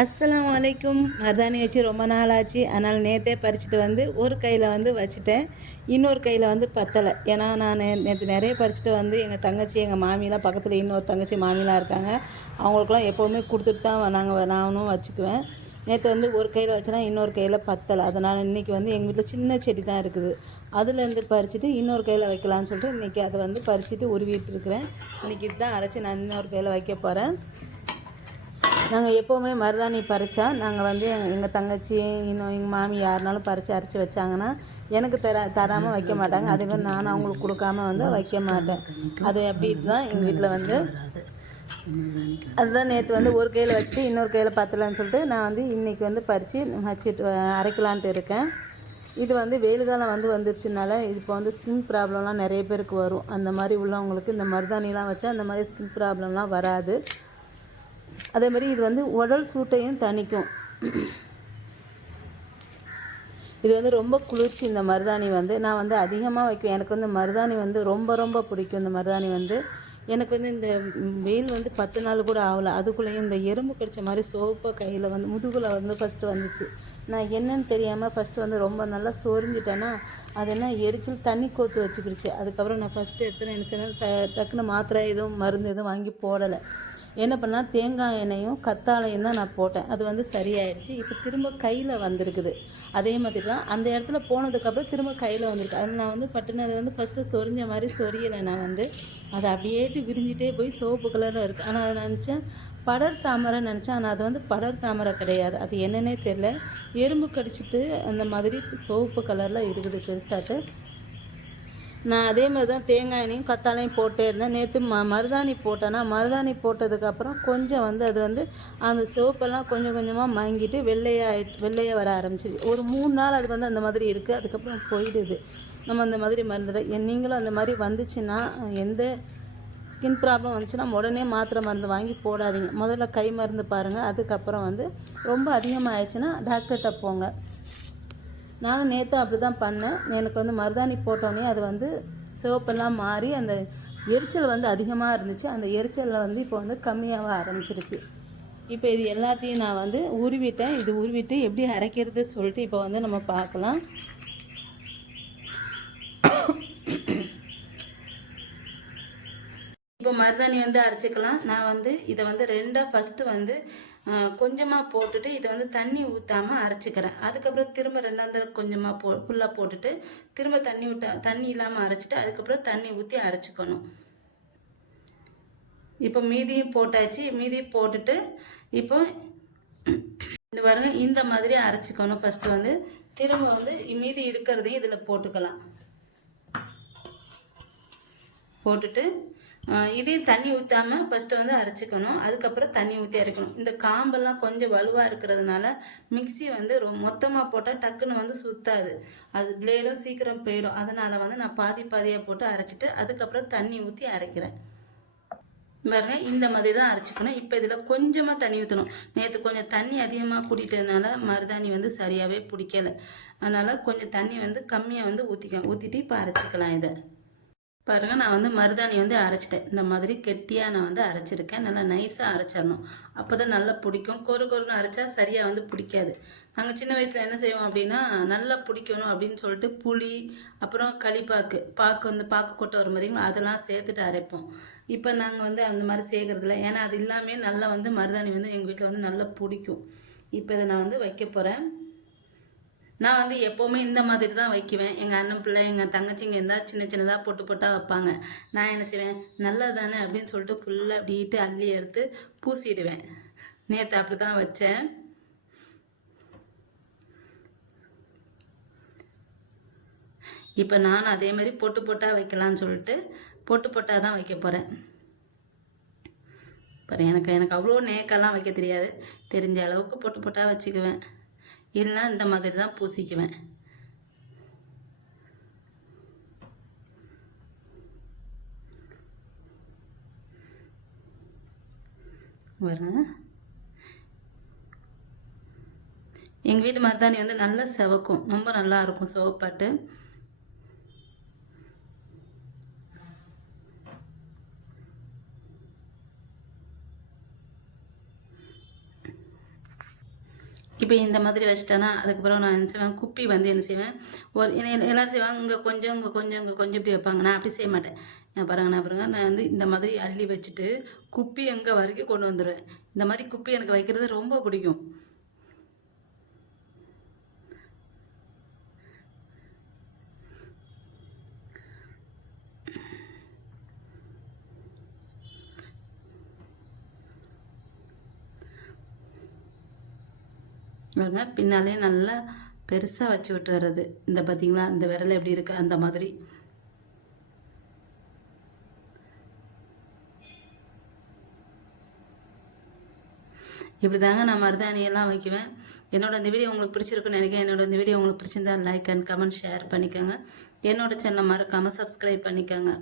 அஸ்ஸலாமு அலைக்கும். மருதாணி வச்சு ரொம்ப நாள் ஆச்சு. அதனால் நேற்றே பறிச்சுட்டு வந்து ஒரு கையில் வந்து வச்சுட்டேன். இன்னொரு கையில் வந்து பத்தலை. ஏன்னா நான் நேற்று நிறைய பறிச்சுட்டு வந்து எங்கள் தங்கச்சி எங்கள் மாமியெலாம் பக்கத்தில் இன்னொரு தங்கச்சி மாமியெலாம் இருக்காங்க. அவங்களுக்குலாம் எப்போவுமே கொடுத்துட்டு தான் நானும் வச்சுக்குவேன். நேற்று வந்து ஒரு கையில் வச்சேன்னா இன்னொரு கையில் பத்தலை. அதனால் இன்றைக்கி வந்து எங்கள் வீட்டில் சின்ன செடி தான் இருக்குது. அதுலேருந்து பறிச்சுட்டு இன்னொரு கையில் வைக்கலான்னு சொல்லிட்டு இன்றைக்கி அதை வந்து பறிச்சுட்டு உருவிட்டு இருக்கிறேன். இன்றைக்கி இதுதான் அரைச்சி நான் இன்னொரு கையில் வைக்க போகிறேன். நாங்கள் எப்போவுமே மருதாணி பறித்தா நாங்கள் வந்து எங்கள் தங்கச்சி இன்னும் எங்கள் மாமி யாருனாலும் பறித்து அரைச்சி வச்சாங்கன்னா எனக்கு தராமல் வைக்க மாட்டாங்க. அதேமாதிரி நானும் அவங்களுக்கு கொடுக்காம வந்து வைக்க மாட்டேன். அது அப்படின்ட்டு தான் எங்கள் வீட்டில் வந்து அதுதான் நேற்று வந்து ஒரு கையில் வச்சுட்டு இன்னொரு கையில் பத்தலைன்னு சொல்லிட்டு நான் வந்து இன்றைக்கி வந்து பறித்து வச்சுட்டு அரைக்கலான்ட்டு இருக்கேன். இது வந்து வெயில் காலம் வந்துருச்சுனால இப்போ வந்து ஸ்கின் ப்ராப்ளம்லாம் நிறைய பேருக்கு வரும். அந்த மாதிரி உள்ளவங்களுக்கு இந்த மருதாணிலாம் வச்சா அந்த மாதிரி ஸ்கின் ப்ராப்ளம்லாம் வராது. அதே மாதிரி இது வந்து உடல் சூட்டையும் தணிக்கும். இது வந்து ரொம்ப குளிர்ச்சி. இந்த மருதாணி வந்து நான் வந்து அதிகமாக வைக்குவேன். எனக்கு வந்து மருதாணி வந்து ரொம்ப ரொம்ப பிடிக்கும். இந்த மருதாணி வந்து எனக்கு வந்து இந்த வெயில் வந்து 10 நாள் கூட ஆகலை. அதுக்குள்ளேயும் இந்த எறும்பு கடிச்ச மாதிரி சோப்பை கையில் வந்து முதுகில் வந்து ஃபஸ்ட்டு வந்துச்சு. நான் என்னன்னு தெரியாமல் ஃபஸ்ட்டு வந்து ரொம்ப நல்லா சொரிஞ்சிட்டேன்னா அது என்ன எரிச்சல் தண்ணி கோத்து வச்சுக்கிடுச்சு. அதுக்கப்புறம் நான் ஃபஸ்ட்டு எடுத்துன்னு என்ன செய்யணும், டக்குன்னு மாத்திரை எதுவும் மருந்து எதுவும் வாங்கி போடலை. என்ன பண்ணால் தேங்காய் எண்ணெயும் கத்தாழையும் தான் நான் போட்டேன். அது வந்து சரியாயிடுச்சு. இப்போ திரும்ப கையில் வந்திருக்குது. அதே மாதிரி தான் அந்த இடத்துல போனதுக்கப்புறம் திரும்ப கையில் வந்திருக்கு. அதில் நான் வந்து பட்டுன்னு அதை வந்து ஃபஸ்ட்டு சொரிஞ்ச மாதிரி சொரியலை. நான் வந்து அதை அப்படியேட்டு விரிஞ்சிட்டே போய் சிவப்பு கலரில் இருக்குது. ஆனால் அதை நினச்சேன் படர் தாமரை நினச்சேன். ஆனால் அது வந்து படர் தாமரை கிடையாது. அது என்னன்னே தெரியல. எறும்பு கடிச்சிட்டு அந்த மாதிரி சிவப்பு கலரில் இருக்குது பெருசாட்டு. நான் அதே மாதிரி தான் தேங்காய் எண்ணெயும் கத்தாழையும் போட்டே இருந்தேன். நேற்று மருதாணி போட்டேன்னா மருதாணி போட்டதுக்கப்புறம் கொஞ்சம் வந்து அது வந்து அந்த சிவப்பெல்லாம் கொஞ்சம் கொஞ்சமாக மங்கிட்டு வெள்ளையாக வர ஆரம்பிச்சிது. ஒரு 3 நாள் அது வந்து அந்த மாதிரி இருக்குது. அதுக்கப்புறம் போயிடுது. நம்ம அந்த மாதிரி மருந்து நீங்களும் அந்த மாதிரி வந்துச்சுன்னா எந்த ஸ்கின் ப்ராப்ளம் வந்துச்சுன்னா உடனே மாத்திரை மருந்து வாங்கி போடாதீங்க. முதல்ல கை மருந்து பாருங்கள். அதுக்கப்புறம் வந்து ரொம்ப அதிகமாக ஆயிடுச்சுன்னா டாக்டர்கிட்ட போங்க. நானும் நேற்று அப்படி தான் பண்ணேன். எனக்கு வந்து மருதாணி போட்டோன்னே அது வந்து சிவப்பெல்லாம் மாறி அந்த எரிச்சல் வந்து அதிகமாக இருந்துச்சு. அந்த எரிச்சலில் வந்து இப்போ வந்து கம்மியாக ஆரம்பிச்சிருச்சு. இப்போ இது எல்லாத்தையும் நான் வந்து உருவிட்டேன். இது உருவிட்டு எப்படி அரைக்கிறது சொல்லிட்டு இப்போ வந்து நம்ம பார்க்கலாம். இப்போ மருதாணி வந்து அரைச்சிக்கலாம். நான் வந்து இதை வந்து ஃபஸ்ட்டு வந்து கொஞ்சமாக போட்டுட்டு இதை வந்து தண்ணி ஊற்றாமல் அரைச்சிக்கிறேன். அதுக்கப்புறம் திரும்ப 2ஆம் தடவை கொஞ்சமாக ஃபுல்லாக போட்டுட்டு திரும்ப தண்ணி இல்லாமல் அரைச்சிட்டு அதுக்கப்புறம் தண்ணி ஊற்றி அரைச்சிக்கணும். இப்போ மீதியும் போட்டாச்சு. மீதியும் போட்டுட்டு இப்போ இந்த பாருங்க இந்த மாதிரி அரைச்சிக்கணும். ஃபஸ்ட்டு வந்து திரும்ப வந்து மீதி இருக்கிறதையும் இதில் போட்டுக்கலாம். போட்டுட்டு இதையும் தண்ணி ஊற்றாமல் ஃபஸ்ட்டு வந்து அரைச்சிக்கணும். அதுக்கப்புறம் தண்ணி ஊற்றி அரைக்கணும். இந்த காம்பெல்லாம் கொஞ்சம் வலுவாக இருக்கிறதுனால மிக்சி வந்து மொத்தமாக போட்டால் டக்குன்னு வந்து சுற்றாது. அது பிளேடும் சீக்கிரம் போயிடும். அதனால் வந்து நான் பாதியாக போட்டு அரைச்சிட்டு அதுக்கப்புறம் தண்ணி ஊற்றி அரைக்கிறேன். பாருங்க இந்த மாதிரி தான் அரைச்சிக்கணும். இப்போ இதில் கொஞ்சமாக தண்ணி ஊற்றணும். நேற்று கொஞ்சம் தண்ணி அதிகமாக குடித்ததுனால மருதாணி வந்து சரியாகவே பிடிக்கலை. அதனால் கொஞ்சம் தண்ணி வந்து கம்மியாக வந்து ஊற்றிட்டு இப்போ அரைச்சிக்கலாம். இதை பாருங்கள், நான் வந்து மருதாணி வந்து அரைச்சிட்டேன். இந்த மாதிரி கெட்டியாக நான் வந்து அரைச்சிருக்கேன். நல்லா நைஸாக அரைச்சிடணும். அப்போ தான் நல்லா பிடிக்கும். கொருன்னு அரைச்சா சரியாக வந்து பிடிக்காது. நாங்கள் சின்ன வயசில் என்ன செய்வோம் அப்படின்னா நல்லா பிடிக்கணும் அப்படின்னு சொல்லிட்டு புளி அப்புறம் பாக்கு வந்து பாக்கு கொட்டை வரும் பார்த்தீங்களா, அதெல்லாம் சேர்த்துட்டு அரைப்போம். இப்போ நாங்கள் வந்து அந்த மாதிரி சேர்க்குறதில்ல. ஏன்னா அது எல்லாமே நல்லா வந்து மருதாணி வந்து எங்கள் வீட்டில் வந்து நல்லா பிடிக்கும். இப்போ இதை நான் வந்து வைக்க போகிறேன். நான் வந்து எப்போவுமே இந்த மாதிரி தான் வைக்குவேன். எங்கள் அண்ணன் பிள்ளை எங்கள் தங்கச்சிங்க இருந்தால் சின்னதாக போட்டால் வைப்பாங்க. நான் என்ன செய்வேன், நல்லது தானே அப்படின்னு சொல்லிட்டு ஃபுல்லாக அப்படிட்டு அள்ளி எடுத்து பூசிடுவேன். நேற்று அப்படி தான் வச்சேன். இப்போ நான் அதே மாதிரி போட்டால் வைக்கலான்னு சொல்லிட்டு போட்டால் தான் வைக்க போகிறேன். எனக்கு அவ்வளோ நேக்கெல்லாம் வைக்க தெரியாது. தெரிஞ்ச அளவுக்கு போட்டால் வச்சுக்குவேன். இல்லை இந்த மாதிரி தான் பூசிக்குவேன். பாருங்க, எங்கள் வீட்டு மருதாணி வந்து நல்லா செவக்கும். ரொம்ப நல்லா இருக்கும் சிவப்பாட்டு. இப்போ இந்த மாதிரி வச்சிட்டேன்னா அதுக்கப்புறம் நான் என்ன செய்வேன், குப்பி வந்து என்ன செய்வேன், ஒரு எல்லோரும் செய்வாங்க இங்கே கொஞ்சம் இங்கே கொஞ்சம் இங்கே கொஞ்சம் இப்படி வைப்பாங்க. நான் அப்படி செய்ய மாட்டேன். நான் வந்து இந்த மாதிரி அள்ளி வச்சுட்டு குப்பி எங்கே வரைக்கும் கொண்டு வந்துடுவேன். இந்த மாதிரி குப்பி எனக்கு வைக்கிறது ரொம்ப பிடிக்கும். பாருங்க பின்னாலே நல்லா பெருசாக வச்சு விட்டு வர்றது. இந்த பார்த்தீங்களா இந்த விரல் எப்படி இருக்கு அந்த மாதிரி. இப்படி தாங்க நான் மருதாணியெல்லாம் வைக்குவேன். என்னோட இந்த வீடியோ உங்களுக்கு பிடிச்சிருக்குன்னு நினைக்கிறேன். என்னோட இந்த வீடியோ உங்களுக்கு பிடிச்சிருந்தா லைக் அண்ட் கமெண்ட் ஷேர் பண்ணிக்கோங்க. என்னோட சேனலை மறக்காமல் சப்ஸ்கிரைப் பண்ணிக்கோங்க.